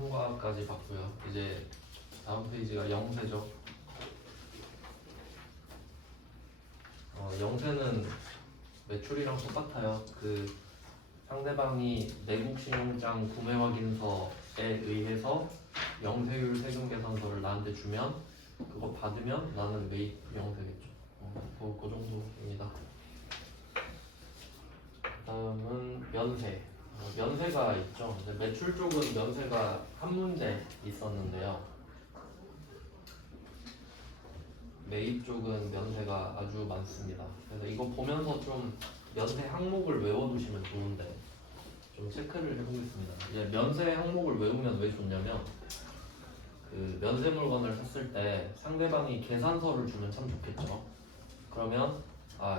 통과까지 봤고요. 이제 다음 페이지가 영세죠. 영세는 매출이랑 똑같아요. 그 상대방이 내국 신용장 구매 확인서에 의해서 영세율 세금 계산서를 나한테 주면 그거 받으면 나는 매입 영세겠죠. 그 정도입니다. 다음은 면세. 면세가 있죠. 매출 쪽은 면세가 한 문제 있었는데요. 매입 쪽은 면세가 아주 많습니다. 그래서 이거 보면서 좀 면세 항목을 외워두시면 좋은데 좀 체크를 해보겠습니다. 이제 면세 항목을 외우면 왜 좋냐면 그 면세 물건을 샀을 때 상대방이 계산서를 주면 참 좋겠죠. 그러면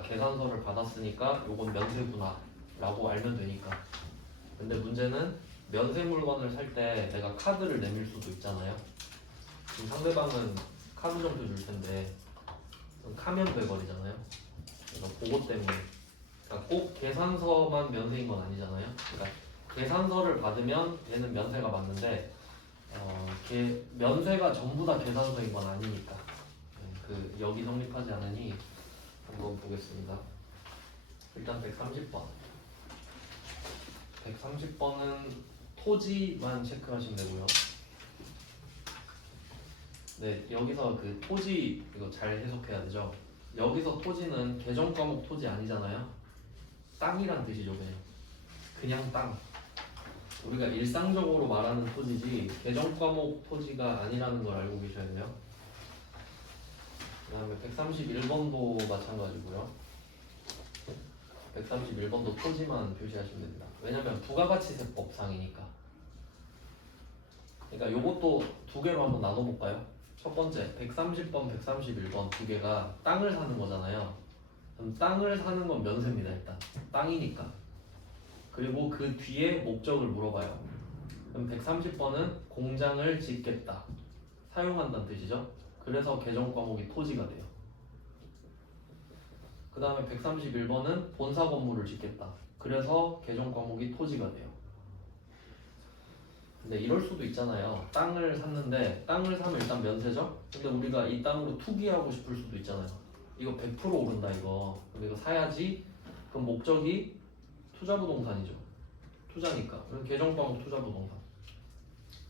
계산서를 받았으니까 요건 면세구나 라고 알면 되니까. 근데 문제는 면세 물건을 살 때 내가 카드를 내밀 수도 있잖아요. 지금 상대방은 카드 정도 줄 텐데 카면 돼버리잖아요. 그러니까 그것 때문에 그러니까 꼭 계산서만 면세인 건 아니잖아요. 그러니까 계산서를 받으면 얘는 면세가 맞는데 면세가 전부 다 계산서인 건 아니니까 그 여기 성립하지 않으니 한번 보겠습니다. 일단 130번 130번은 토지만 체크하시면 되고요. 네, 여기서 그 토지 이거 잘 해석해야 되죠. 여기서 토지는 계정 과목 토지 아니잖아요. 땅이란 뜻이죠. 그냥 땅. 우리가 일상적으로 말하는 토지지 계정 과목 토지가 아니라는 걸 알고 계셔야 돼요. 그 다음에 131번도 마찬가지고요. 131번도 토지만 표시하시면 됩니다. 왜냐면 부가가치세법상이니까. 그러니까 요것도 두 개로 한번 나눠볼까요? 첫 번째 130번, 131번 두 개가 땅을 사는 거잖아요. 그럼 땅을 사는 건 면세입니다. 일단 땅이니까. 그리고 그 뒤에 목적을 물어봐요. 그럼 130번은 공장을 짓겠다. 사용한다는 뜻이죠. 그래서 계정 과목이 토지가 돼요. 그 다음에 131번은 본사 건물을 짓겠다. 그래서 계정 과목이 토지가 돼요. 근데 이럴 수도 있잖아요. 땅을 샀는데 땅을 사면 일단 면세죠? 근데 우리가 이 땅으로 투기하고 싶을 수도 있잖아요. 이거 100% 오른다 이거. 근데 이거 사야지. 그럼 목적이 투자부동산이죠. 투자니까. 그럼 계정 과목 투자부동산.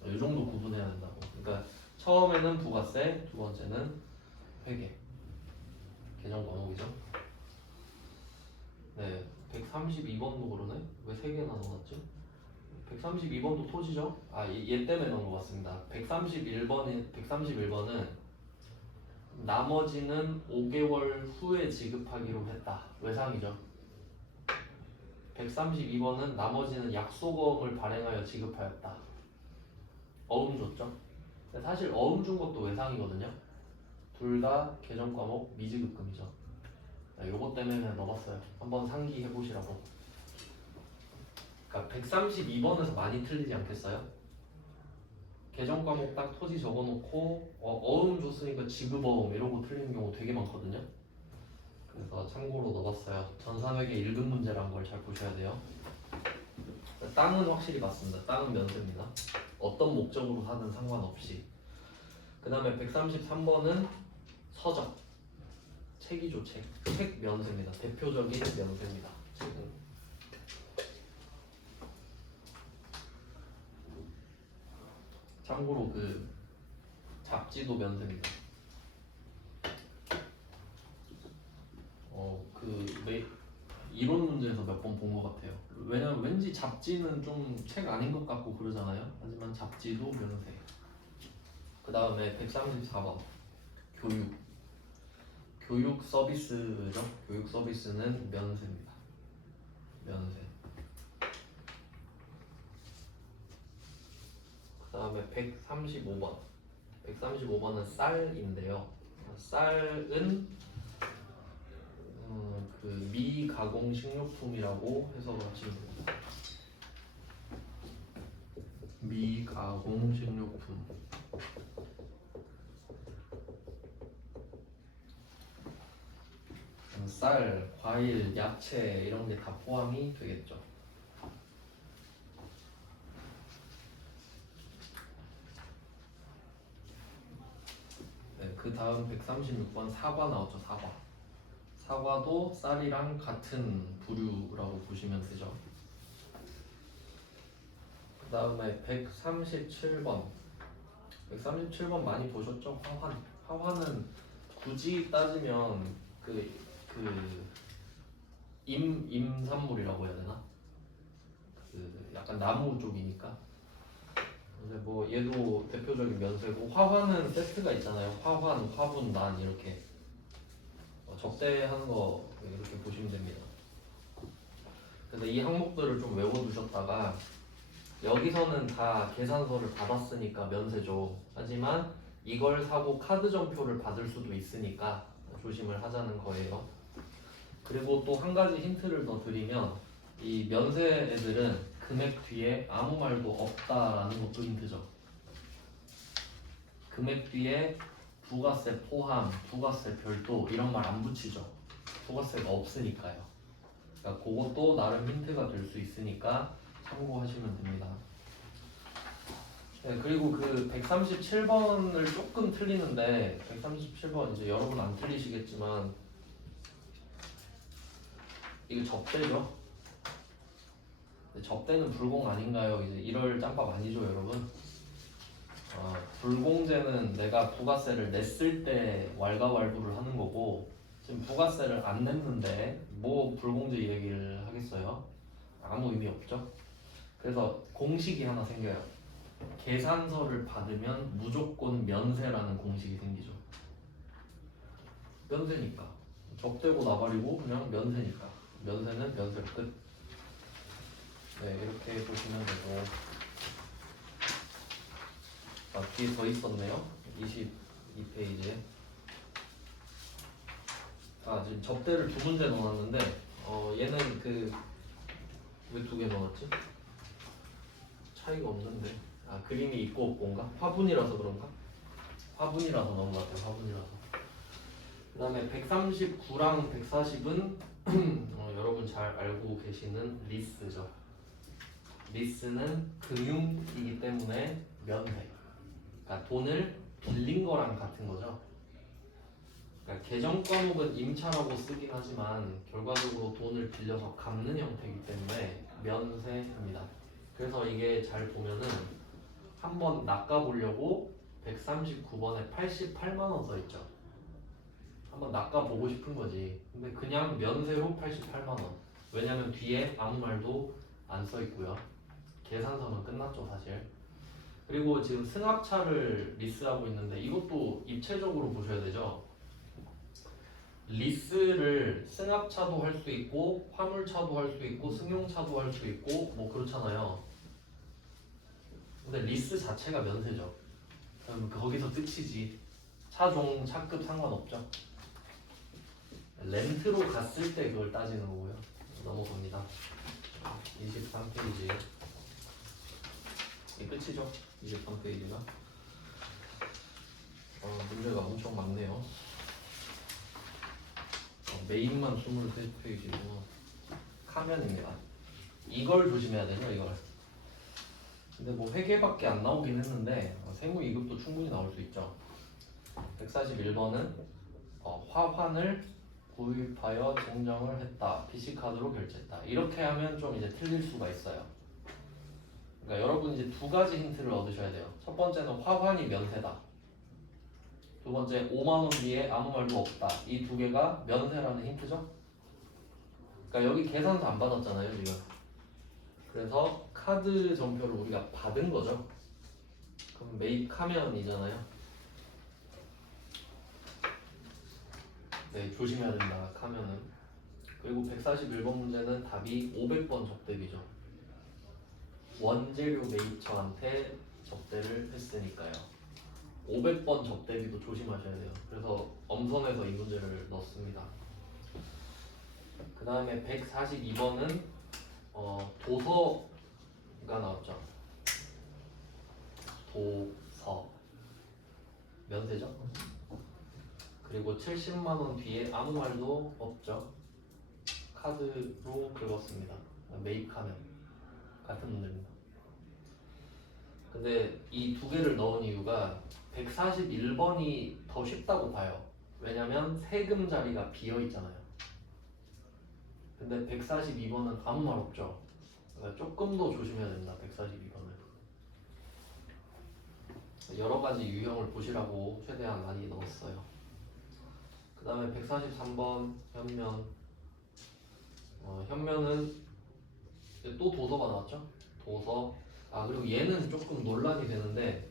이 정도 구분해야 된다고. 그러니까 처음에는 부가세, 두 번째는 회계. 계정 과목이죠. 네, 132번도 그러네? 왜 3개나 넣어놨지? 132번도 토지죠? 얘 때문에 넣은 것 같습니다. 131번은 나머지는 5개월 후에 지급하기로 했다. 외상이죠. 132번은 나머지는 약소금을 발행하여 지급하였다. 어음 줬죠? 사실 어음 준 것도 외상이거든요. 둘 다 계정 과목 미지급금이죠. 요것 때문에 그냥 넣어봤어요. 한번 상기해보시라고. 그러니까 132번에서 많이 틀리지 않겠어요? 계정 과목 딱 토지 적어놓고 어음 줬으니까 지급어음 이러고 틀리는 경우 되게 많거든요. 그래서 참고로 넣어봤어요. 전산회계 1급 문제란 걸 잘 보셔야 돼요. 땅은 확실히 맞습니다. 땅은 면세입니다. 어떤 목적으로 사든 상관없이. 그 다음에 133번은 서적. 책이죠, 책. 책 면세입니다. 대표적인 면세입니다. 책은. 참고로 그 잡지도 면세입니다. 이론 문제에서 몇 번 본 것 같아요. 왜냐면 왠지 잡지는 좀 책 아닌 것 같고 그러잖아요. 하지만 잡지도 면세. 그 다음에 134번 교육. 교육 서비스죠. 교육 서비스는 면세입니다. 면세. 그 다음에 135번. 135번은 쌀인데요. 쌀은 그 미가공 식료품이라고 해석을 하시면 됩니다. 미가공 식료품. 쌀, 과일, 야채 이런 게 다 포함이 되겠죠. 그 다음 136번 사과 나왔죠. 사과. 사과도 쌀이랑 같은 부류라고 보시면 되죠. 그 다음에 137번. 137번 많이 보셨죠? 화환. 화환은 굳이 따지면 임산물이라고 해야 되나? 약간 나무 쪽이니까. 근데 뭐 얘도 대표적인 면세고, 화환은 세트가 있잖아요. 화환, 화분, 난 이렇게 적대하는 거 이렇게 보시면 됩니다. 그래서 이 항목들을 좀 외워두셨다가, 여기서는 다 계산서를 받았으니까 면세죠. 하지만 이걸 사고 카드 전표를 받을 수도 있으니까 조심을 하자는 거예요. 그리고 또 한 가지 힌트를 더 드리면, 이 면세 애들은 금액 뒤에 아무 말도 없다라는 것도 힌트죠. 금액 뒤에 부가세 포함, 부가세 별도 이런 말 안 붙이죠. 부가세가 없으니까요. 그러니까 그것도 나름 힌트가 될 수 있으니까 참고하시면 됩니다. 네, 그리고 그 137번을 조금 틀리는데, 137번 이제 여러분 안 틀리시겠지만 이거 접대죠. 접대는 불공 아닌가요? 이제 이럴 짬밥 아니죠, 여러분? 불공제는 내가 부가세를 냈을 때 왈가왈부를 하는 거고, 지금 부가세를 안 냈는데 뭐 불공제 얘기를 하겠어요? 아무 의미 없죠. 그래서 공식이 하나 생겨요. 계산서를 받으면 무조건 면세라는 공식이 생기죠. 면세니까. 접대고 나발이고 그냥 면세니까. 면세는 면세 끝. 네, 이렇게 보시면 되고. 뒤에 더 있었네요. 22페이지에. 지금 접대를 두 문제 넣어놨는데, 얘는 왜 두 개 넣었지? 차이가 없는데. 그림이 있고 없고인가? 화분이라서 그런가? 화분이라서 넣은 것 같아요. 화분이라서. 그 다음에 139랑 140은 여러분 잘 알고 계시는 리스죠. 리스는 금융이기 때문에 면세. 그러니까 돈을 빌린 거랑 같은 거죠. 그러니까 계정 과목은 임차라고 쓰긴 하지만 결과적으로 돈을 빌려서 갚는 형태이기 때문에 면세입니다. 그래서 이게 잘 보면은 한번 낚아보려고 139번에 88만 원 써있죠. 한번 낚아보고 싶은 거지. 근데 그냥 면세로 88만 원. 왜냐면 뒤에 아무 말도 안 써있고요. 계산서는 끝났죠, 사실. 그리고 지금 승합차를 리스하고 있는데 이것도 입체적으로 보셔야 되죠. 리스를 승합차도 할 수 있고 화물차도 할 수 있고 승용차도 할 수 있고 뭐 그렇잖아요. 근데 리스 자체가 면세죠. 그럼 거기서 끝이지. 차종, 차급 상관없죠. 렌트로 갔을 때 그걸 따지는 거고요. 넘어갑니다. 23페이지. 이게 끝이죠. 23페이지가. 문제가 엄청 많네요. 메인만 23페이지고 카면입니다. 이걸 조심해야 되죠, 이걸. 근데 뭐 회계밖에 안 나오긴 했는데 세무 2급도 충분히 나올 수 있죠. 141번은 화환을 구입하여 증정을 했다. PC카드로 결제했다. 이렇게 하면 좀 이제 틀릴 수가 있어요. 그러니까 여러분 이제 두 가지 힌트를 얻으셔야 돼요. 첫 번째는 화환이 면세다. 두 번째 5만 원 뒤에 아무 말도 없다. 이 두 개가 면세라는 힌트죠. 그러니까 여기 계산서 안 받았잖아요, 지금. 그래서 카드 전표를 우리가 받은 거죠. 그럼 매입하면이잖아요. 네, 조심해야 된다. 카면은. 그리고 141번 문제는 답이 500번 접대비죠. 원재료 매입처한테 접대를 했으니까요. 500번 접대비도 조심하셔야 돼요. 그래서 엄선해서 이 문제를 넣습니다. 그 다음에 142번은 도서가 나왔죠. 도서 면세죠. 그리고 70만 원 뒤에 아무 말도 없죠. 카드로 긁었습니다. 매입하면 같은 문제입니다. 근데 이 두 개를 넣은 이유가 141번이 더 쉽다고 봐요. 왜냐면 세금 자리가 비어 있잖아요. 근데 142번은 아무 말 없죠. 그러니까 조금 더 조심해야 됩니다. 142번은. 여러 가지 유형을 보시라고 최대한 많이 넣었어요. 그 다음에 143번 현면. 현면은 또 도서가 나왔죠? 도서. 그리고 얘는 조금 논란이 되는데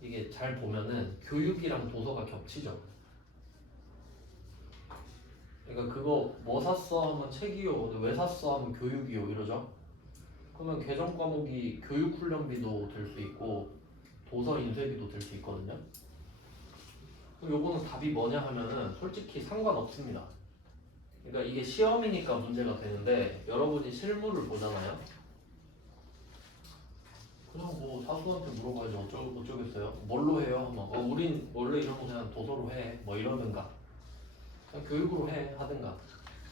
이게 잘 보면은 교육이랑 도서가 겹치죠. 그러니까 그거 뭐 샀어 하면 책이요, 왜 샀어 하면 교육이요 이러죠. 그러면 개정 과목이 교육 훈련비도 될 수 있고 도서 인쇄비도 될 수 있거든요. 그럼 요거는 답이 뭐냐 하면은 솔직히 상관없습니다. 그러니까 이게 시험이니까 문제가 되는데 여러분이 실물을 보잖아요. 그냥 뭐 사수한테 물어봐야지 어쩌겠어요. 뭘로 해요? 막 우린 원래 이런 거 그냥 도서로 해. 뭐 이러든가. 그냥 교육으로 해 하든가.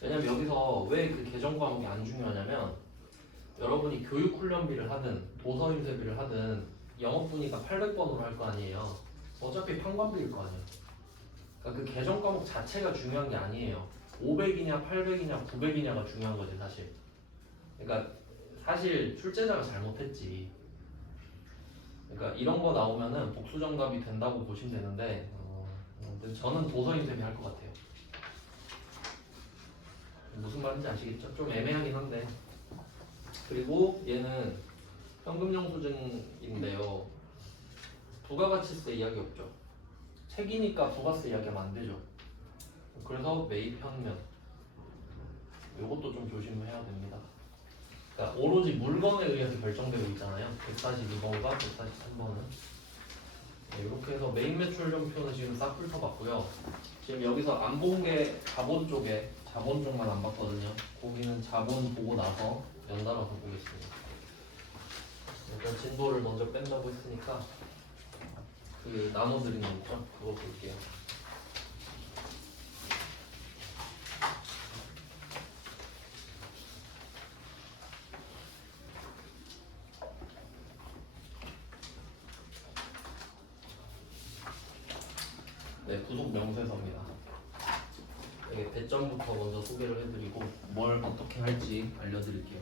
왜냐면 여기서 왜 그 개정 과목이 안 중요하냐면 여러분이 교육 훈련비를 하든 도서 인쇄비를 하든 영업분이가 800번으로 할 거 아니에요. 어차피 판관비일 거 아니에요. 그러니까 그 개정 과목 자체가 중요한 게 아니에요. 500이냐 800이냐 900이냐가 중요한 거지 사실. 그러니까 사실 출제자가 잘못했지. 그러니까 이런 거 나오면은 복수 정답이 된다고 보시면 되는데 근데 저는 도서 인쇄비 할 것 같아요. 무슨 말인지 아시겠죠? 좀 애매하긴 한데. 그리고 얘는 현금영수증인데요. 부가가치세 이야기 없죠. 책이니까 부가세 이야기하면 안 되죠. 그래서 매입 현면. 이것도 좀 조심해야 됩니다. 그러니까 오로지 물건에 의해서 결정되고 있잖아요. 142번과 143번은. 이렇게 해서 메인 매출 점표는 지금 싹 훑어봤고요. 지금 여기서 안 본 게 자본 쪽에 자본 쪽만 안 봤거든요. 거기는 자본 보고 나서 연달아서 보겠습니다. 일단 진도를 먼저 뺀다고 했으니까 그 나눠드린 거 있죠? 그거 볼게요. 네, 구속 명세서입니다. 이게 배점부터 먼저 소개를 해드리고 뭘 어떻게 할지 알려드릴게요.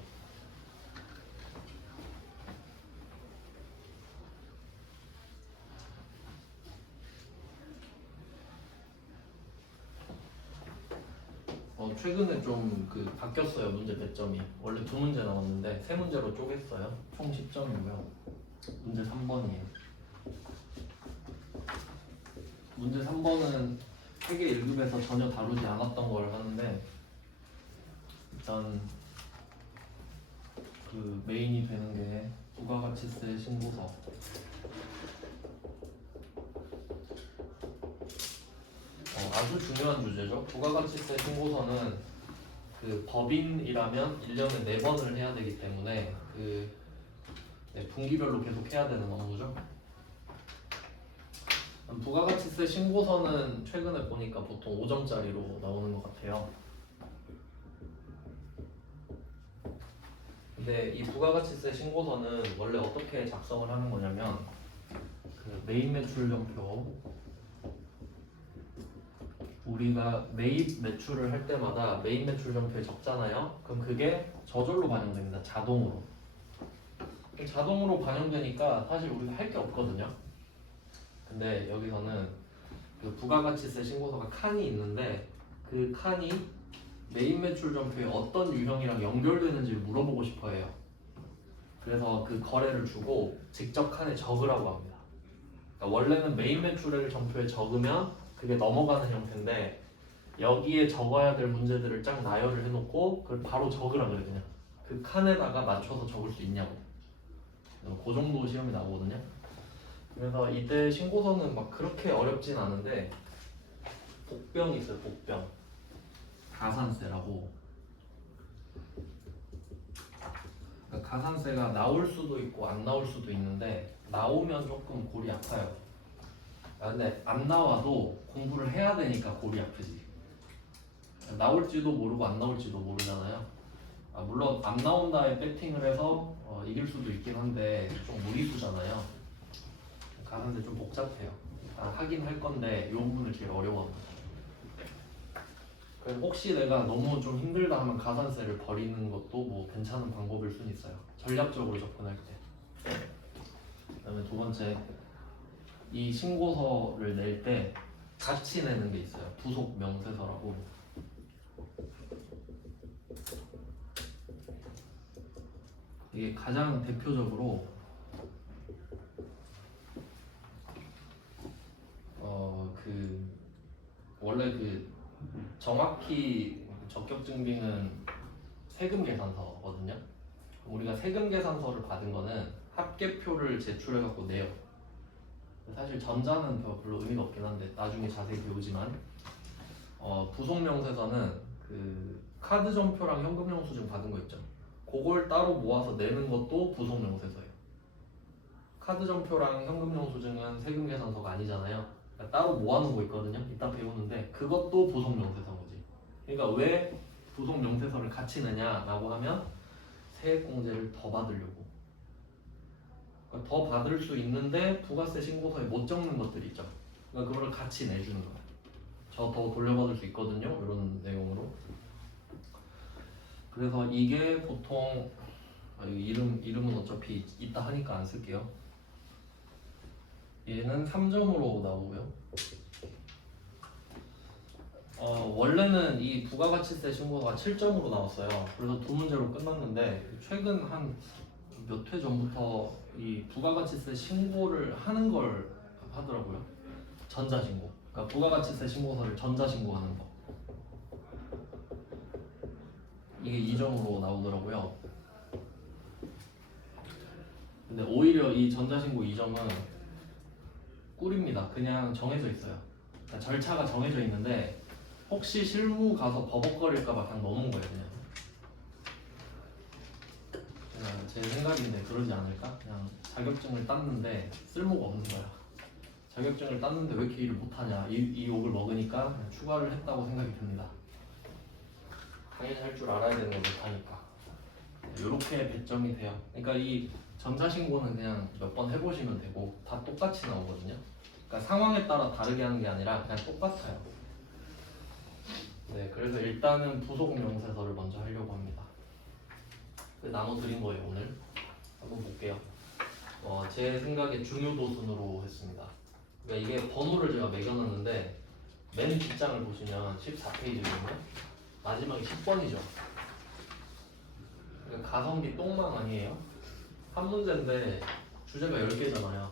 최근에 좀 바뀌었어요. 문제 배점이 원래 2문제 나왔는데 3문제로 쪼갰어요. 총 10점이고요. 문제 3번이에요. 문제 3번은 세계 1급에서 전혀 다루지 않았던 걸 하는데 일단 그 메인이 되는 게 부가가치세 신고서. 아주 중요한 주제죠. 부가가치세 신고서는 그 법인이라면 1년에 4번을 해야 되기 때문에 분기별로 계속 해야 되는 업무죠. 부가가치세 신고서는 최근에 보니까 보통 5점짜리로 나오는 것 같아요. 근데 이 부가가치세 신고서는 원래 어떻게 작성을 하는 거냐면 그 메인 매출 점표, 우리가 매입 매출을 할 때마다 메인 매출 점표에 적잖아요. 그럼 그게 저절로 반영됩니다. 자동으로. 자동으로 반영되니까 사실 우리가 할 게 없거든요. 근데 여기서는 그 부가가치세 신고서가 칸이 있는데 그 칸이 메인 매출 점표에 어떤 유형이랑 연결되는지를 물어보고 싶어 해요. 그래서 그 거래를 주고 직접 칸에 적으라고 합니다. 그러니까 원래는 메인 매출액을 점표에 적으면 그게 넘어가는 형태인데 여기에 적어야 될 문제들을 쫙 나열을 해놓고 그걸 바로 적으라 그래. 그냥 그 칸에다가 맞춰서 적을 수 있냐고. 그 정도 시험이 나오거든요. 그래서 이때 신고서는 막 그렇게 어렵진 않은데 복병이 있어요. 복병 가산세라고. 그러니까 가산세가 나올 수도 있고 안 나올 수도 있는데 나오면 조금 골이 아파요. 근데 안 나와도 공부를 해야 되니까 골이 아프지. 나올지도 모르고 안 나올지도 모르잖아요. 물론 안 나온다에 배팅을 해서 이길 수도 있긴 한데 좀 무리수잖아요. 가산세 좀 복잡해요. 하긴 할 건데 이 부분을 제일 어려워합니다. 그래서 혹시 내가 너무 좀 힘들다 하면 가산세를 버리는 것도 뭐 괜찮은 방법일 수는 있어요. 전략적으로 접근할 때. 그다음에 두 번째, 이 신고서를 낼 때 같이 내는 게 있어요. 부속 명세서라고. 이게 가장 대표적으로 그 원래 그 정확히 적격 증빙은 세금 계산서거든요. 우리가 세금 계산서를 받은 거는 합계표를 제출해 갖고 내요. 사실 전자는 별로 의미가 없긴 한데 나중에 자세히 배우지만 부속 명세서는 그 카드 전표랑 현금 영수증 받은 거 있죠. 그걸 따로 모아서 내는 것도 부속 명세서예요. 카드 전표랑 현금 영수증은 세금 계산서가 아니잖아요. 그러니까 따로 모아놓은 거 있거든요. 이따 배우는데 그것도 부속 명세서인 거지. 그러니까 왜 부속 명세서를 같이 내냐라고 하면 세액공제를 더 받으려고. 그러니까 더 받을 수 있는데 부가세 신고서에 못 적는 것들이 있죠. 그러니까 그거를 같이 내주는 거예요. 저 더 돌려받을 수 있거든요. 이런 내용으로. 그래서 이게 보통 이름은 어차피 있다 하니까 안 쓸게요. 얘는 3점으로 나오고요. 원래는 이 부가가치세 신고가 7점으로 나왔어요. 그래서 두 문제로 끝났는데 최근 한 몇 회 전부터 이 부가가치세 신고를 하는 걸 하더라고요. 전자신고. 그러니까 부가가치세 신고서를 전자신고하는 거. 이게 2점으로 나오더라고요. 근데 오히려 이 전자신고 2점은 꿀입니다. 그냥 정해져 있어요. 그러니까 절차가 정해져 있는데 혹시 실무 가서 버벅거릴까봐 그냥 넣어놓은 거예요. 그냥 제 생각인데 그러지 않을까? 그냥 자격증을 땄는데 쓸모가 없는 거야. 자격증을 땄는데 왜 이렇게 일을 못하냐, 이 욕을 먹으니까 그냥 추가를 했다고 생각이 듭니다. 당연히 할 줄 알아야 되는 걸 못하니까. 이렇게 배점이 돼요. 그러니까 이 전자신고는 그냥 몇 번 해보시면 되고 다 똑같이 나오거든요. 그러니까 상황에 따라 다르게 하는 게 아니라 그냥 똑같아요. 네, 그래서 일단은 부속 명세서를 먼저 하려고 합니다. 나눠드린 거예요. 오늘 한번 볼게요. 제 생각에 중요도 순으로 했습니다. 그러니까 이게 번호를 제가 매겨놨는데 맨 뒷장을 보시면 14페이지거든요. 마지막이 10번이죠. 그러니까 가성비 똥망 아니에요? 한 문제인데 주제가 10개잖아요.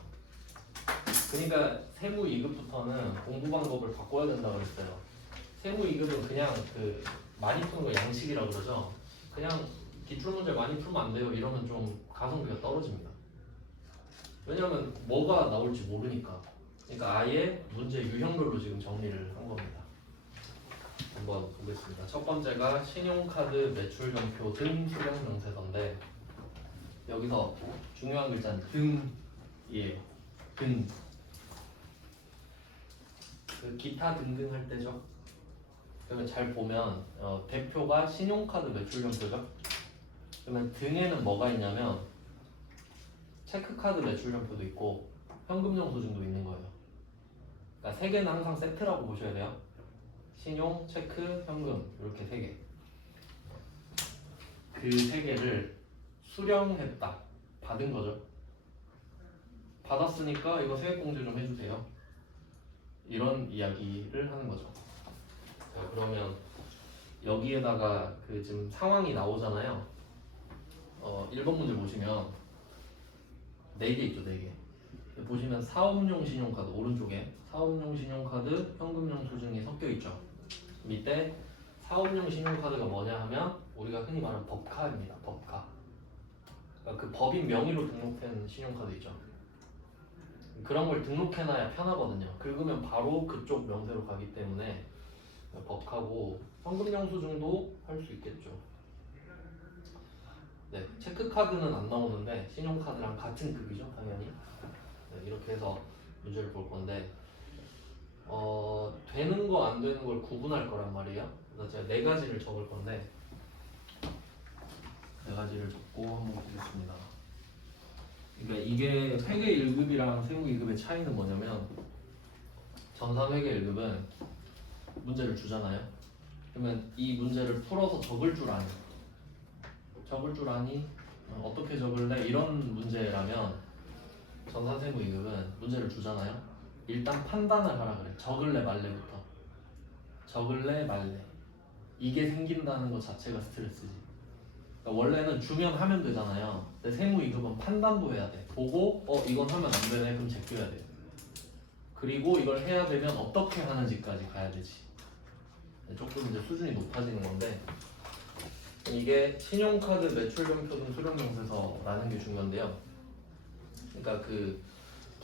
그러니까 세무 2급부터는 공부 방법을 바꿔야 된다고 그랬어요. 세무 2급은 그냥 그 많이 푸는 거 양식이라고 그러죠. 그냥 기출문제 많이 풀면 안 돼요. 이러면 좀 가성비가 떨어집니다. 왜냐면 뭐가 나올지 모르니까. 그러니까 아예 문제 유형별로 지금 정리를 한 겁니다. 한번 보겠습니다. 첫 번째가 신용카드 매출전표 등 수령명세서인데 여기서 중요한 글자는 등이에요. 등. 그 기타 등등 할 때죠. 그러면 잘 보면 대표가 신용카드 매출전표죠. 그러면 등에는 뭐가 있냐면 체크카드 매출전표도 있고 현금영수증도 있는 거예요. 그러니까 세 개는 항상 세트라고 보셔야 돼요. 신용, 체크, 현금 이렇게 세 개. 그 세 개를 수령했다. 받은 거죠. 받았으니까 이거 세액공제 좀 해주세요. 이런 이야기를 하는 거죠. 자, 그러면 여기에다가 그 지금 상황이 나오잖아요. 1번 문제 보시면 4개 있죠, 4개. 보시면 사업용 신용카드 오른쪽에 사업용 신용카드, 현금영수증이 섞여 있죠. 밑에 사업용 신용카드가 뭐냐 하면 우리가 흔히 말하는 법카입니다. 법카. 그러니까 그 법인 명의로 등록된 신용카드 있죠. 그런 걸 등록해놔야 편하거든요. 긁으면 바로 그쪽 명세로 가기 때문에 법카고 현금영수증도 할 수 있겠죠. 네, 체크카드는 안 나오는데 신용카드랑 같은 급이죠, 당연히. 네, 이렇게 해서 문제를 볼 건데 되는 거 안 되는 걸 구분할 거란 말이에요. 그래서 제가 4가지를 적을 건데 4가지를 적고 한번 보겠습니다. 그러니까 이게 회계 1급이랑 세무 2급의 차이는 뭐냐면 전산 회계 1급은 문제를 주잖아요. 그러면 이 문제를 풀어서 적을 줄 아니? 적을 줄 아니? 어떻게 적을래? 이런 문제라면 전산 세무 2급은 문제를 주잖아요. 일단 판단을 하라 그래. 적을래 말래부터. 적을래 말래. 이게 생긴다는 것 자체가 스트레스지. 그러니까 원래는 주면 하면 되잖아요. 근데 세무 2급은 판단도 해야 돼. 보고 이건 하면 안 되네. 그럼 제껴야 돼. 그리고 이걸 해야 되면 어떻게 하는지까지 가야 되지. 조금 이제 수준이 높아지는 건데 이게 신용카드 매출변표 등 수령명세서라는 게 중요한데요. 그러니까 그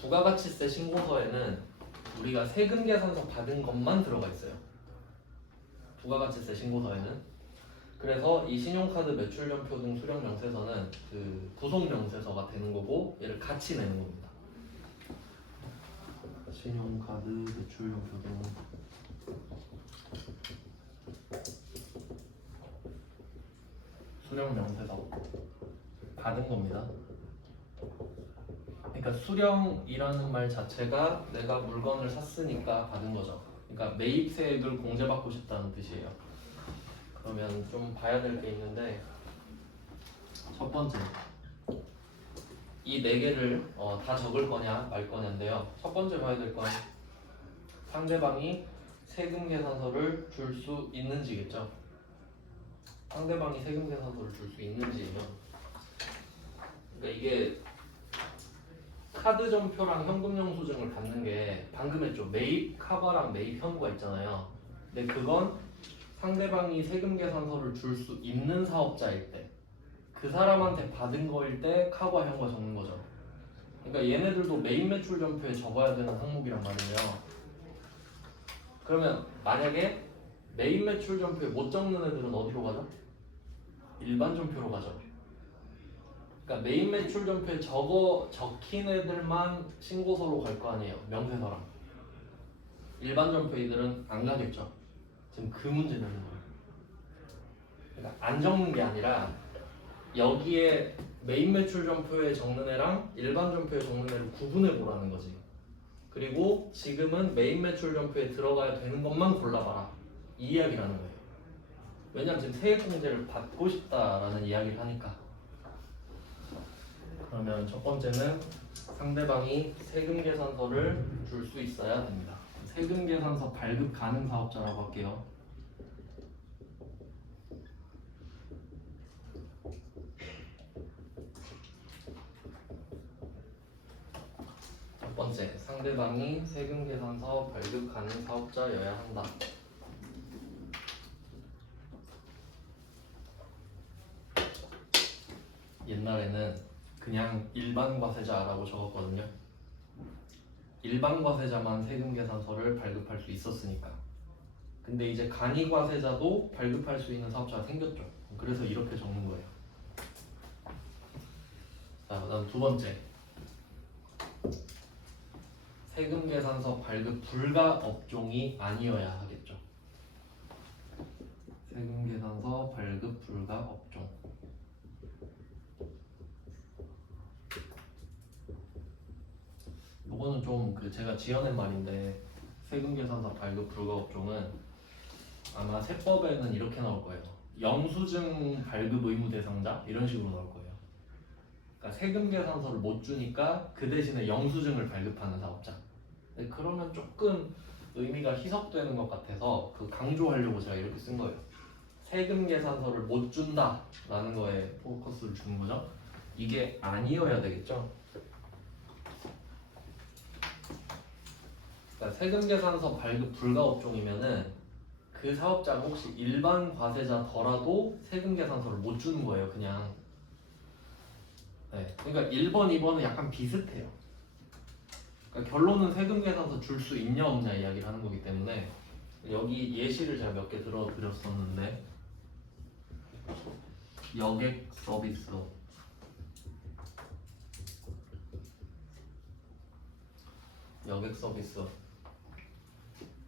부가가치세 신고서에는 우리가 세금 계산서 받은 것만 들어가 있어요. 부가가치세 신고서에는. 그래서 이 신용카드 매출변표 등 수령명세서는 그 부속명세서가 되는 거고 얘를 같이 내는 겁니다. 신용카드 매출변표 등 수령명세서 받은 겁니다. 그러니까 수령이라는 말 자체가 내가 물건을 샀으니까 받은 거죠. 그러니까 매입세액을 공제받고 싶다는 뜻이에요. 그러면 좀 봐야 될 게 있는데 첫 번째 이 네 개를 다 적을 거냐 말 거냐인데요. 첫 번째 봐야 될 건 상대방이 세금 계산서를 줄 수 있는지겠죠. 상대방이 세금 계산서를 줄 수 있는지예요. 그러니까 이게 카드 전표랑 현금 영수증을 받는 게 방금 했죠. 매입 카바랑 매입 현구가 있잖아요. 근데 그건 상대방이 세금 계산서를 줄 수 있는 사업자일 때, 그 사람한테 받은 거일 때 카바 현구가 적는 거죠. 그러니까 얘네들도 매입 매출 전표에 적어야 되는 항목이란 말이에요. 그러면 만약에 매입 매출 전표에 못 적는 애들은 어디로 가죠? 일반 전표로 가죠. 그러니까 매입 매출 전표에 적힌 애들만 신고서로 갈 거 아니에요. 명세서랑. 일반 전표 애들은 안 가겠죠. 지금 그 문제는 거예요. 그러니까 안 적는 게 아니라 여기에 매입 매출 전표에 적는 애랑 일반 전표에 적는 애를 구분해 보라는 거지. 그리고 지금은 매입 매출 전표에 들어가야 되는 것만 골라봐라. 이 이야기라는 거예요. 왜냐면 지금 세액 공제를 받고 싶다라는 이야기를 하니까. 그러면 첫 번째는 상대방이 세금 계산서를 줄 수 있어야 됩니다. 세금 계산서 발급 가능 사업자라고 할게요. 첫 번째, 상대방이 세금 계산서 발급 가능 사업자여야 한다. 옛날에는 그냥 일반 과세자라고 적었거든요. 일반 과세자만 세금 계산서를 발급할 수 있었으니까. 근데 이제 간이 과세자도 발급할 수 있는 사업자가 생겼죠. 그래서 이렇게 적는 거예요. 자, 그다음 두 번째. 세금 계산서 발급 불가 업종이 아니어야 하겠죠. 세금 계산서 발급 불가 업종. 요거는 좀 제가 지어낸 말인데 세금 계산서 발급 불가 업종은 아마 세법에는 이렇게 나올 거예요. 영수증 발급 의무 대상자 이런 식으로 나올 거예요. 그러니까 세금 계산서를 못 주니까 그 대신에 영수증을 발급하는 사업자. 그러면 조금 의미가 희석되는 것 같아서 강조하려고 제가 이렇게 쓴 거예요. 세금 계산서를 못 준다라는 거에 포커스를 주는 거죠. 이게 아니어야 되겠죠. 그러니까 세금 계산서 발급 불가 업종이면은 그 사업자가 혹시 일반 과세자더라도 세금 계산서를 못 주는 거예요, 그냥. 네, 그러니까 1번, 2번은 약간 비슷해요. 그러니까 결론은 세금 계산서 줄 수 있냐 없냐 이야기를 하는 거기 때문에 여기 예시를 제가 몇 개 들어드렸었는데 여객 서비스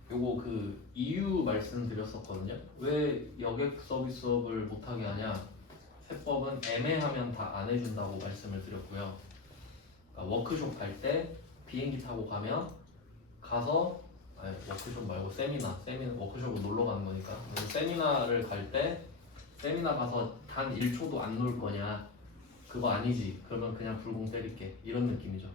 요거 이유 말씀드렸었거든요. 왜 여객 서비스업을 못하게 하냐? 세법은 애매하면 다 안 해준다고 말씀을 드렸고요. 그러니까 워크숍 갈 때 비행기 타고 가면 가서 아니, 워크숍 말고 세미나 워크숍을 놀러 가는 거니까 세미나를 갈 때 세미나 가서 단 1초도 안 놀 거냐 그거 아니지 그러면 그냥 불공 때릴게 이런 느낌이죠.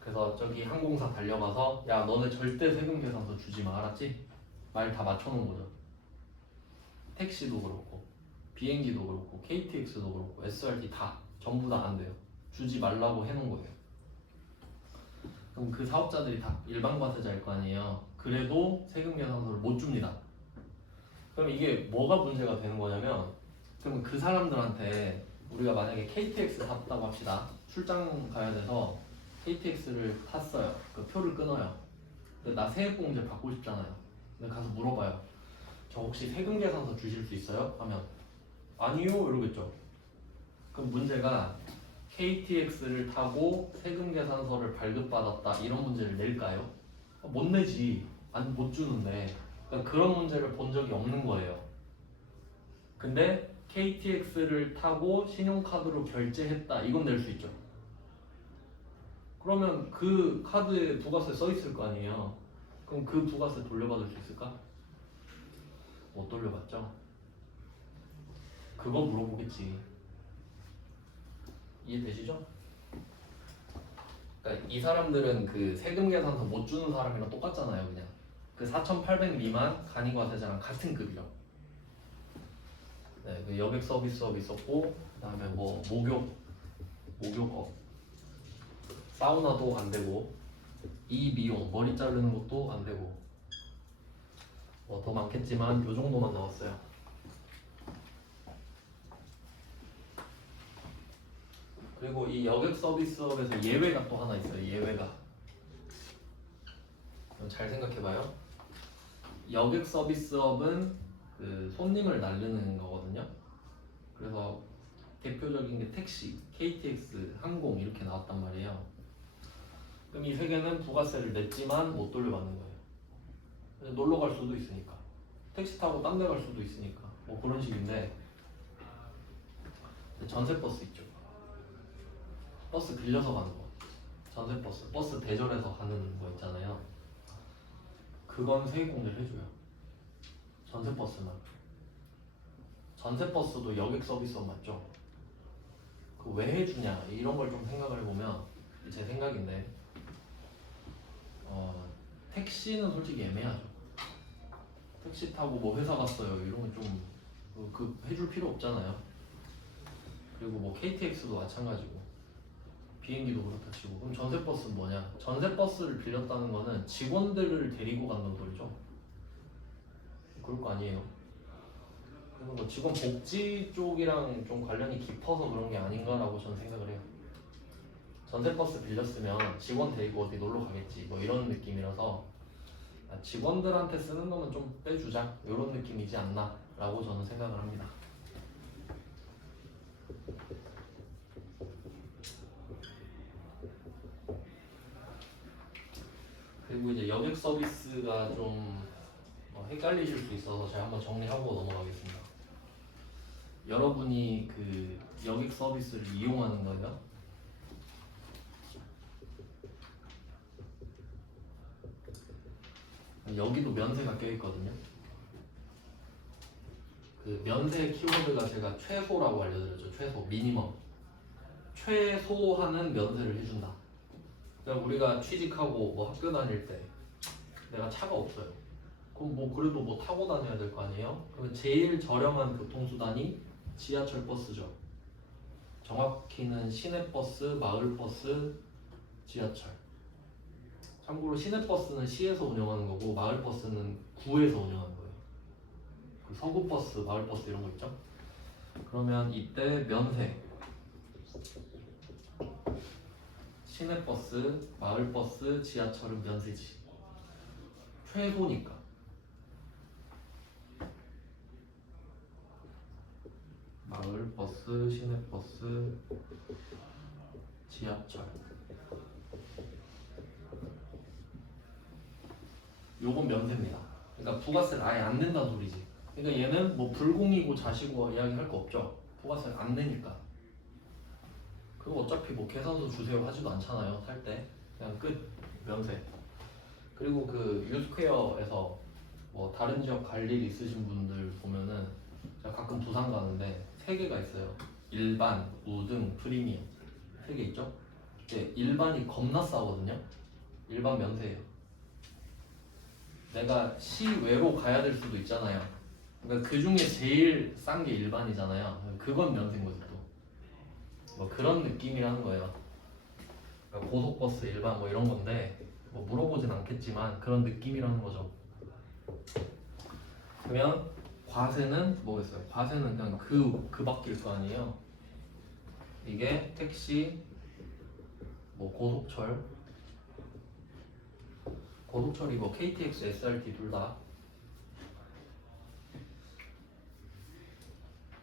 그래서 저기 항공사 달려가서 야 너네 절대 세금 계산서 주지 마 알았지? 말 다 맞춰놓은 거죠. 택시도 그렇고 비행기도 그렇고 KTX도 그렇고 SRT 다 전부 다 안 돼요. 주지 말라고 해놓은 거예요. 그럼 그 사업자들이 다 일반 과세자일 거 아니에요. 그래도 세금 계산서를 못 줍니다. 그럼 이게 뭐가 문제가 되는 거냐면 그러면 그 사람들한테 우리가 만약에 KTX 탔다고 합시다. 출장 가야 돼서 KTX를 탔어요. 그 표를 끊어요. 근데 나 세액공제 받고 싶잖아요. 근데 가서 물어봐요. 저 혹시 세금 계산서 주실 수 있어요? 하면 아니요 이러겠죠. 그럼 문제가 KTX를 타고 세금 계산서를 발급받았다 이런 문제를 낼까요? 못 내지. 못 주는데. 그러니까 그런 문제를 본 적이 없는 거예요. 근데 KTX를 타고 신용카드로 결제했다 이건 낼 수 있죠. 그러면 그 카드에 부가세 써 있을 거 아니에요. 그럼 그 부가세 돌려받을 수 있을까? 못 돌려받죠. 그거 물어보겠지. 이해되시죠? 그러니까 이 사람들은 그 세금 계산서 못 주는 사람이랑 똑같잖아요. 그냥 그 4,800 미만 간이과세자랑 같은 급이요. 네, 그 여객 서비스업 있었고 그다음에 뭐 목욕업, 사우나도 안 되고 이 미용 머리 자르는 것도 안 되고 뭐 더 많겠지만 요 정도만 나왔어요. 그리고 이 여객 서비스업에서 예외가 또 하나 있어요. 예외가 잘 생각해봐요. 여객 서비스업은 그 손님을 날르는 거거든요. 그래서 대표적인 게 택시, KTX, 항공 이렇게 나왔단 말이에요. 그럼 이 세 개는 부가세를 냈지만 못 돌려받는 거예요. 놀러 갈 수도 있으니까, 택시 타고 딴 데 갈 수도 있으니까 뭐 그런 식인데 전세버스 있죠. 버스 빌려서 가는 거, 전세버스, 버스 대절해서 가는 거 있잖아요. 그건 세액공제를 해줘요. 전세버스만. 전세버스도 여객 서비스업 맞죠? 그 왜 해주냐 이런 걸 좀 생각을 해보면 제 생각인데 택시는 솔직히 애매하죠. 택시 타고 뭐 회사 갔어요 이런 건 좀 그 해줄 필요 없잖아요. 그리고 뭐 KTX도 마찬가지고 비행기도 그렇다 치고 그럼 전세버스는 뭐냐? 전세버스를 빌렸다는 거는 직원들을 데리고 간다는 소리죠. 그럴 거 아니에요. 그래서 뭐 직원 복지 쪽이랑 좀 관련이 깊어서 그런 게 아닌가라고 저는 생각을 해요. 전세버스 빌렸으면 직원 데리고 어디 놀러 가겠지 뭐 이런 느낌이라서 직원들한테 쓰는 거는 좀 빼주자 이런 느낌이지 않나 라고 저는 생각을 합니다. 그리고 이제 여객 서비스가 좀 헷갈리실 수 있어서 제가 한번 정리하고 넘어가겠습니다. 여러분이 그 여객 서비스를 이용하는 거예요. 여기도 면세가 껴있거든요. 그 면세 키워드가 제가 최소라고 알려드렸죠. 최소, 미니멈. 최소한은 면세를 해준다. 그러니까 우리가 취직하고 뭐 학교 다닐 때 내가 차가 없어요. 그럼 뭐 그래도 뭐 타고 다녀야 될 거 아니에요? 그러면 제일 저렴한 교통수단이 지하철 버스죠. 정확히는 시내버스, 마을버스, 지하철. 참고로 시내버스는 시에서 운영하는 거고 마을버스는 구에서 운영하는 거예요. 그 서구버스, 마을버스 이런 거 있죠? 그러면 이때 면세 시내버스, 마을버스, 지하철은 면세지. 최소니까. 마을버스, 시내버스, 지하철. 요건 면세입니다. 그러니까 부가세를 아예 안 낸다는 소리지. 그러니까 얘는 뭐 불공이고 자시고 이야기할 거 없죠. 부가세를 안 내니까. 그거 어차피 뭐 계산서 주세요 하지도 않잖아요. 살 때 그냥 끝 면세. 그리고 그 유스퀘어에서 뭐 다른 지역 갈 일 있으신 분들 보면은 제가 가끔 부산 가는데 세 개가 있어요. 일반, 우등, 프리미엄 세 개 있죠. 근데 일반이 겁나 싸거든요. 일반 면세예요. 내가 시외로 가야 될 수도 있잖아요. 그러니까 그 중에 제일 싼 게 일반이잖아요. 그건 면세인 거지 또. 뭐 그런 느낌이라는 거예요. 그러니까 고속버스 일반 뭐 이런 건데 뭐 물어보진 않겠지만 그런 느낌이라는 거죠. 그러면 과세는 뭐겠어요? 과세는 그냥 그 바뀔 거 아니에요. 이게 택시, 뭐 고속철이 뭐 KTX, SRT 둘 다.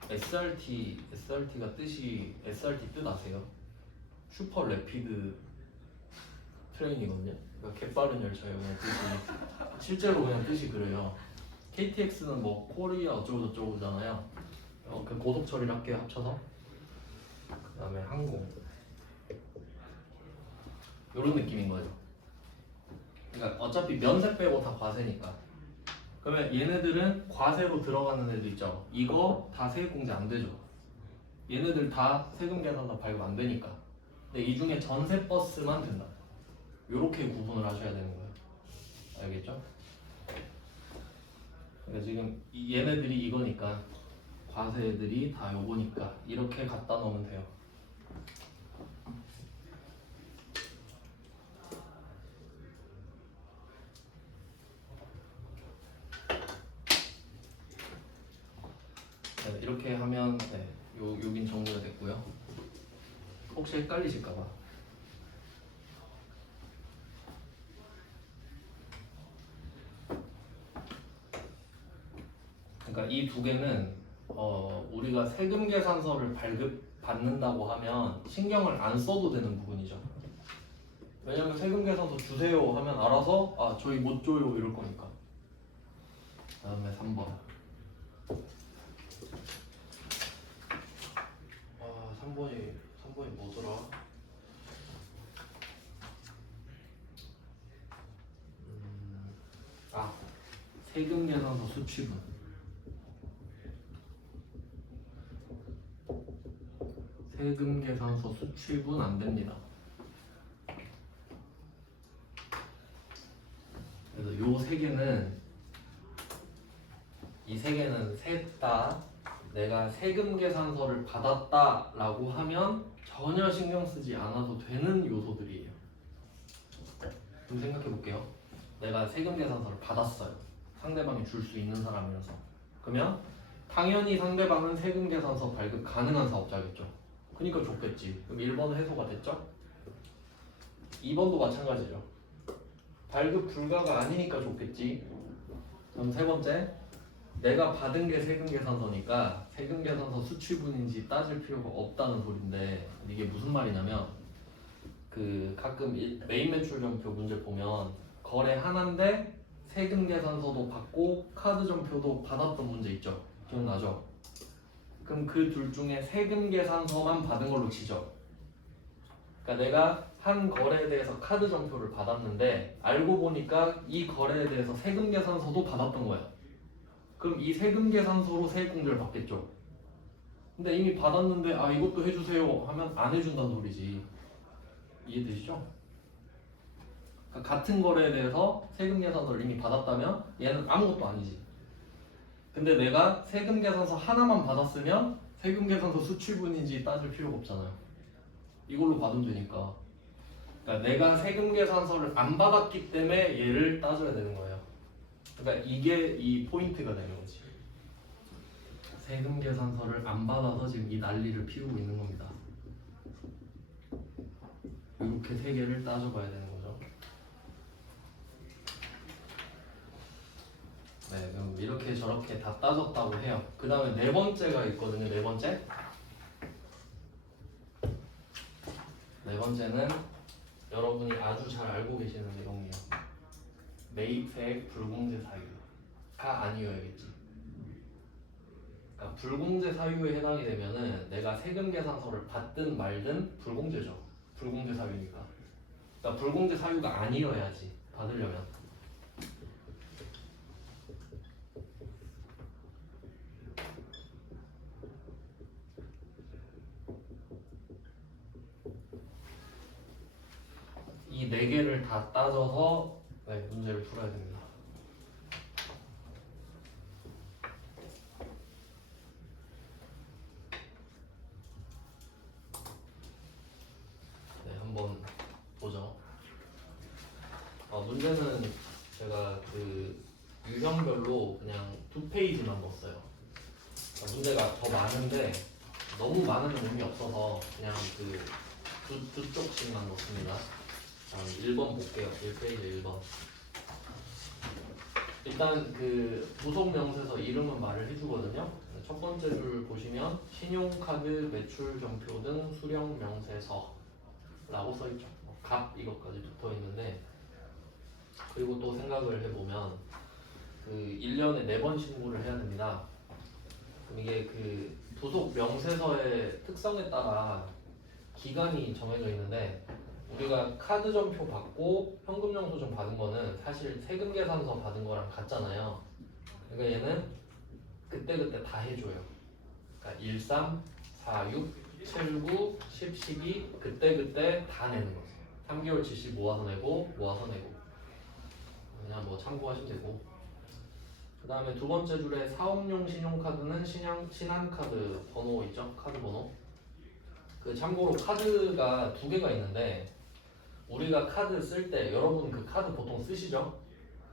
SRT가 뜻이 SRT 뜻 아세요? 슈퍼 래피드 트레인이거든요. 그러니까 개빠른 열차예요. 그냥 뜻이 실제로 그냥 뜻이 그래요. KTX는 뭐 코리아 어쩌고 저쩌고잖아요. 그 고속철이랑 함께 합쳐서 그다음에 항공 이런 느낌인 거죠. 그러니까 어차피 면세 빼고 다 과세니까. 그러면 얘네들은 과세로 들어가는 애들 있죠. 이거 다 세액공제 안 되죠. 얘네들 다 세금 계산서 발급 안 되니까. 근데 이 중에 전세 버스만 된다. 요렇게 구분을 하셔야 되는 거예요. 알겠죠? 그러니까 지금 얘네들이 이거니까 과세들이 다 요거니까 이렇게 갖다 놓으면 돼요. 네, 이렇게 하면 네, 여긴 정리가 됐고요. 혹시 헷갈리실까봐. 그러니까 이 두 개는 우리가 세금 계산서를 발급받는다고 하면 신경을 안 써도 되는 부분이죠. 왜냐면 세금 계산서 주세요 하면 알아서 아 저희 못 줘요 이럴 거니까. 다음에 3번. 3번이 뭐더라? 세금 계산서 수취분. 세금 계산서 수취분 안 됩니다. 그래서 이 세 개는 셋 다 내가 세금 계산서를 받았다라고 하면 전혀 신경 쓰지 않아도 되는 요소들이에요. 좀 생각해 볼게요. 내가 세금 계산서를 받았어요. 상대방이 줄 수 있는 사람이라서. 그러면 당연히 상대방은 세금 계산서 발급 가능한 사업자겠죠. 그러니까 줬겠지. 그럼 1번은 해소가 됐죠? 2번도 마찬가지죠. 발급 불가가 아니니까 줬겠지. 그럼 세 번째, 내가 받은 게 세금 계산서니까 세금 계산서 수취분인지 따질 필요가 없다는 소린데 이게 무슨 말이냐면 그 가끔 메인 매출점표 문제 보면 거래 하나인데 세금 계산서도 받고 카드 점표도 받았던 문제 있죠. 기억나죠? 그럼 그 둘 중에 세금 계산서만 받은 걸로 치죠. 그러니까 내가 한 거래에 대해서 카드 점표를 받았는데 알고 보니까 이 거래에 대해서 세금 계산서도 받았던 거야. 그럼 이 세금 계산서로 세액공제를 받겠죠. 근데 이미 받았는데 아 이것도 해주세요 하면 안 해준다는 소리지. 이해되시죠? 그러니까 같은 거래에 대해서 세금 계산서를 이미 받았다면 얘는 아무것도 아니지. 근데 내가 세금 계산서 하나만 받았으면 세금 계산서 수취분인지 따질 필요가 없잖아요. 이걸로 받으면 되니까. 그러니까 내가 세금 계산서를 안 받았기 때문에 얘를 따져야 되는 거예요. 그러니까 이게 이 포인트가 되는 거지. 세금 계산서를 안 받아서 지금 이 난리를 피우고 있는 겁니다. 이렇게 세 개를 따져봐야 되는 거죠. 네, 그럼 이렇게 저렇게 다 따졌다고 해요. 그 다음에 네 번째가 있거든요. 네 번째. 네 번째는 여러분이 아주 잘 알고 계시는 내용이에요. 매입세액 불공제 사유가 아니어야겠지. 그러니까 불공제 사유에 해당이 되면은 내가 세금 계산서를 받든 말든 불공제죠. 불공제 사유니까. 그러니까 불공제 사유가 아니어야지 받으려면. 이 네 개를 다 따져서 네, 문제를 풀어야 됩니다. 네, 한번 보죠. 문제는 제가 그 유형별로 그냥 2페이지만 넣었어요. 문제가 더 많은데 너무 많으면 의미 없어서 그냥 그 두 쪽씩만 넣습니다. 자, 1번 볼게요. 1페이지 1번. 일단 그 부속 명세서 이름은 말을 해주거든요. 첫 번째 줄 보시면 신용카드 매출 전표 등 수령 명세서라고 써있죠. 갑 이것까지 붙어 있는데, 그리고 또 생각을 해보면 그 1년에 4번 신고를 해야 됩니다. 그럼 이게 그 부속 명세서의 특성에 따라 기간이 정해져 있는데, 우리가 카드 전표 받고 현금 영수증 받은 거는 사실 세금 계산서 받은 거랑 같잖아요. 그러니까 얘는 그때그때 다 해줘요. 그러니까 13, 46, 79, 10, 12 그때그때 다 내는 거죠. 3개월치씩 모아서 내고 그냥 뭐 참고하시면 되고. 그 다음에 두 번째 줄에 사업용 신용카드는 신한카드 번호 있죠? 카드 번호. 그 참고로 카드가 두 개가 있는데, 우리가 카드 쓸 때 여러분 그 카드 보통 쓰시죠?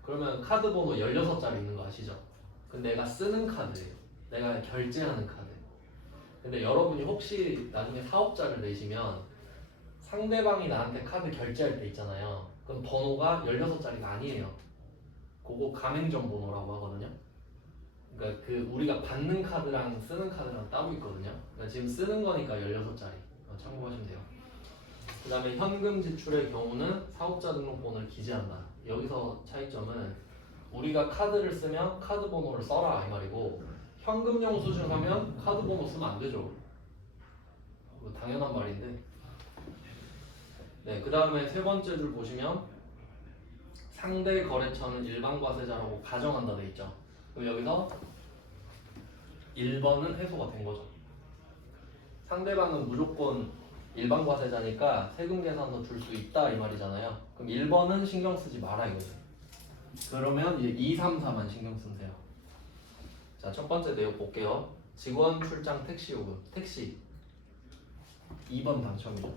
그러면 카드 번호 16자리 있는 거 아시죠? 근데 내가 쓰는 카드예요. 내가 결제하는 카드. 근데 여러분이 혹시 나중에 사업자를 내시면 상대방이 나한테 카드 결제할 때 있잖아요. 그럼 번호가 16자리가 아니에요. 그거 가맹점 번호라고 하거든요. 그러니까 그 우리가 받는 카드랑 쓰는 카드랑 따로 있거든요. 그러니까 지금 쓰는 거니까 16자리. 참고하시면 돼요. 그 다음에 현금 지출의 경우는 사업자 등록번호를 기재한다. 여기서 차이점은 우리가 카드를 쓰면 카드 번호를 써라 이 말이고, 현금 영수증 하면 카드 번호 쓰면 안 되죠. 뭐 당연한 말인데. 네, 그 다음에 세 번째 줄 보시면 상대 거래처는 일반 과세자라고 가정한다 돼 있죠. 그럼 여기서 1번은 해소가 된 거죠. 상대방은 무조건 일반 과세자니까 세금 계산서 줄 수 있다 이 말이잖아요. 그럼 1번은 신경 쓰지 마라 이거죠. 그러면 이제 2, 3, 4만 신경 쓰면 돼요. 자, 첫 번째 내용 볼게요. 직원 출장 택시 요금. 택시 2번 당첨이죠.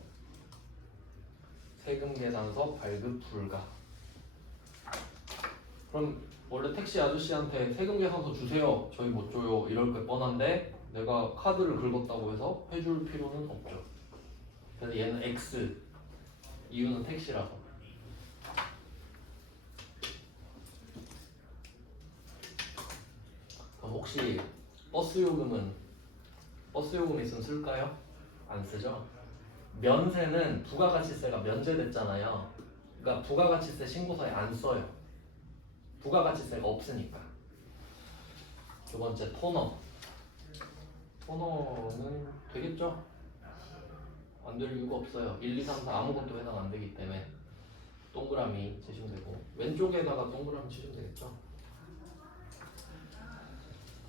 세금 계산서 발급 불가. 그럼 원래 택시 아저씨한테 세금 계산서 주세요, 저희 못 줘요 이럴 게 뻔한데, 내가 카드를 긁었다고 해서 해줄 필요는 없죠. 그래서 얘는 X, 이유는 택시라서. 그럼 혹시 버스 요금 있으면 쓸까요? 안 쓰죠? 면세는 부가가치세가 면제됐잖아요. 그러니까 부가가치세 신고서에 안 써요. 부가가치세가 없으니까. 두 번째 토너. 토너는 되겠죠? 안 될 이유가 없어요. 1, 2, 3, 4 아무것도 해당 안 되기 때문에 동그라미 치시면 되고, 왼쪽에다가 동그라미 치시면 되겠죠?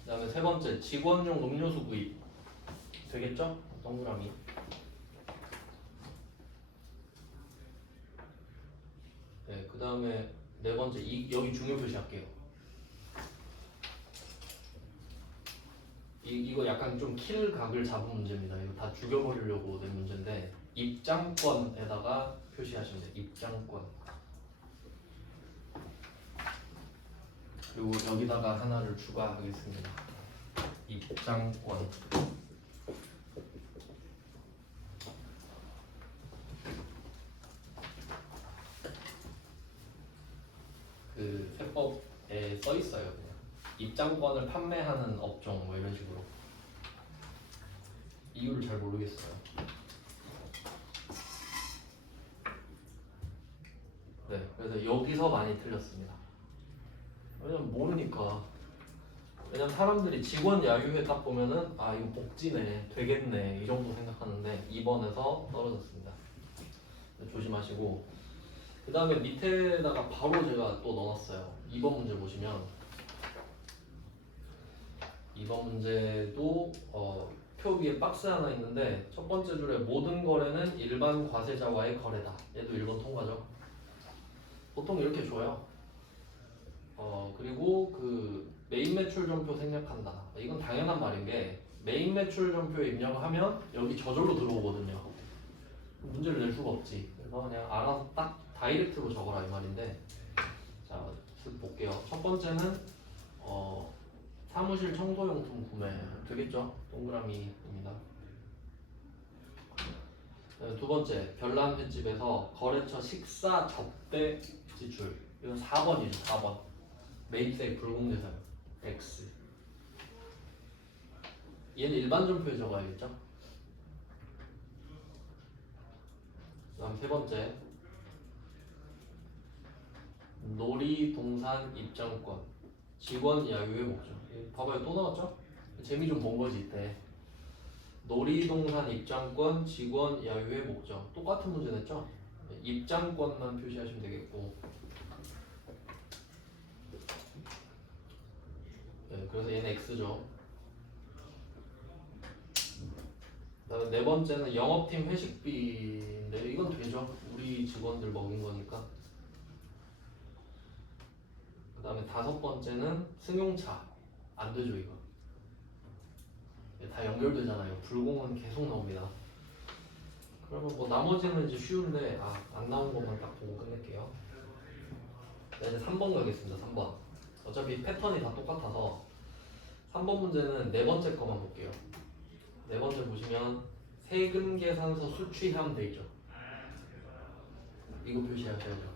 그 다음에 세 번째 직원용 음료수 구입 되겠죠? 동그라미. 네, 그 다음에 네 번째 여기 중요 표시할게요. 이거 약간 좀 킬 각을 잡은 문제입니다. 이거 다 죽여버리려고 낸 문제인데, 입장권에다가 표시하시면 돼요. 입장권. 그리고 여기다가 하나를 추가하겠습니다. 입장권. 그 세법에 써 있어요. 그냥 입장권을 판매하는 업종 뭐 이런 식으로. 이유를 잘 모르겠어요. 네, 그래서 여기서 많이 틀렸습니다. 왜냐면 모르니까. 왜냐면 사람들이 직원 야유회 딱 보면은 아 이거 복지네 되겠네 이 정도 생각하는데 2번에서 떨어졌습니다. 조심하시고 그 다음에 밑에다가 바로 제가 또 넣어놨어요. 2번 문제 보시면 2번 문제도 표 위에 박스 하나 있는데 첫 번째 줄에 모든 거래는 일반 과세자와의 거래다. 얘도 1번 통과죠. 보통 이렇게 줘요. 그리고 그 메인 매출 전표 생략한다. 이건 당연한 말인 게 메인 매출 전표에 입력하면 여기 저절로 들어오거든요. 문제를 낼 수가 없지. 그래서 그냥 알아서 딱 다이렉트로 적어라 이 말인데 자, 쓱 볼게요. 첫 번째는 사무실 청소용품 구매 되겠죠? 동그라미입니다. 두 번째 별난 횟집에서 거래처 식사 접대 지출 이건 4번이죠. 4번 매입세 불공제사유 X 얘는 일반 전표에 적어야겠죠? 그 다음 세 번째 놀이동산 입장권 직원 야유의 목적 봐봐요 또 나왔죠? 재미 좀 본 거지 이때 놀이동산 입장권 직원 야유의 목적 똑같은 문제 냈죠? 입장권만 표시하시면 되겠고 네, 그래서 얘는 X죠. 그다음에 네 번째는 영업팀 회식비인데 이건 되죠. 우리 직원들 먹인 거니까. 그다음에 다섯 번째는 승용차 안 되죠 이거. 다 연결되잖아요. 불공은 계속 나옵니다. 그러면 뭐 나머지는 이제 쉬운데 안 나온 것만 딱 보고 끝낼게요. 자, 이제 3번 가겠습니다. 3번. 어차피 패턴이 다 똑같아서 3번 문제는 네 번째 거만 볼게요. 네 번째 보시면 세금 계산서 수취함 돼 있죠. 이거 표시하셔야죠.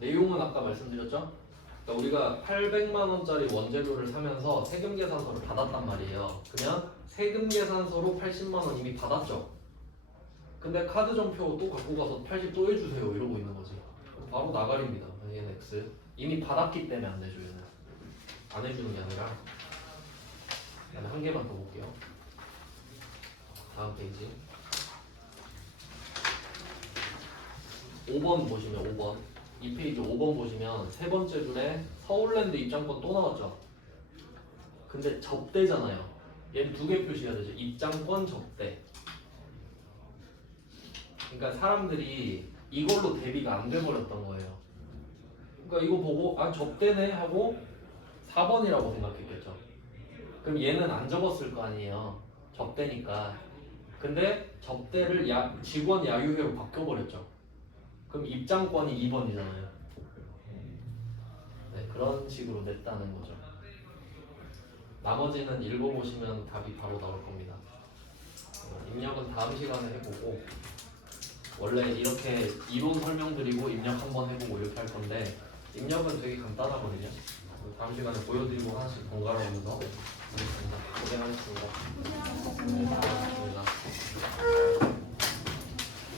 내용은 아까 말씀드렸죠? 그러니까 우리가 800만 원짜리 원재료를 사면서 세금 계산서를 받았단 말이에요. 그러면 세금 계산서로 80만 원 이미 받았죠. 근데 카드 전표 또 갖고 가서 80 또 해주세요 이러고 있는 거지. 바로 나가리입니다. 얘는 X. 이미 받았기 때문에 안 내죠 얘는. 안 해주는 게 아니라. 그다음에 한 개만 더 볼게요. 다음 페이지. 5번 보시면 5번. 이 페이지 5번 보시면 세 번째 줄에 서울랜드 입장권 또 나왔죠. 근데 접대잖아요. 얘는 두 개 표시해야 되죠. 입장권 접대. 그러니까 사람들이 이걸로 대비가 안 돼버렸던 거예요. 그러니까 이거 보고 접대네 하고 4번이라고 생각했겠죠. 그럼 얘는 안 접었을 거 아니에요. 접대니까. 근데 접대를 직원 야유회로 바뀌어버렸죠. 그럼 입장권이 2번이잖아요. 네, 그런 식으로 냈다는 거죠. 나머지는 읽어보시면 답이 바로 나올 겁니다. 입력은 다음 시간에 해보고 원래 이렇게 이론 설명드리고 입력 한번 해보고 이렇게 할 건데 입력은 되게 간단하거든요. 다음 시간에 보여드리고 하나씩 번갈아 가면서 하겠습니다. 고생하셨습니다. 고생하셨습니다. 고생하셨습니다.